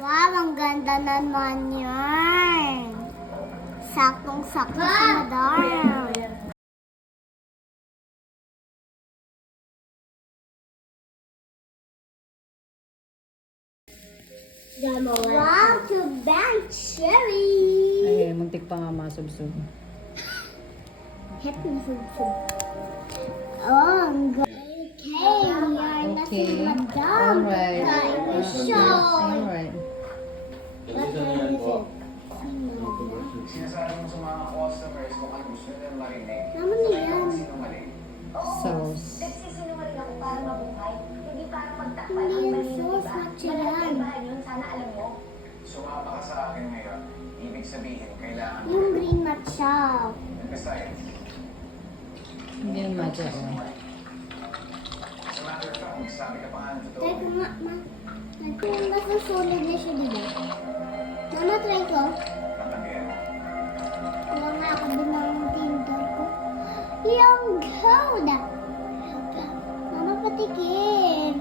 Wow, ang ganda naman yan. Saktong-sakto si Madam. Wow, to bang cherry. Ay, muntik pa nga masubsob. Hep na sub-sub. Oh, ang ganda. Okay, yan na si Okay. Madam. Alright. Kain na siya. Alright. What time is it? Sinasabi mo sa mga customers kung ano gusto nila marinig. Naman na yan. Sinungaling. Sauce. Nagsisinungaling ako para mabuhay. Hindi para magtakpan Hindi ang yan mali ng sauce, iba. natural. Malaki yun, sana alam mo. Sumama ka sa akin ngayon. Ibig sabihin, kailangan Yung green matcha. Besides, Hindi yung matcha. Oh. as a matter of fact, magsabi ka pa nga ng totoo. Teka nga, ma. Masusulit na siya, diba? Mama, try ko. Tatanggihan mo. Wala nga ako din ng tintor ko. Yung gold! Mama, patikim.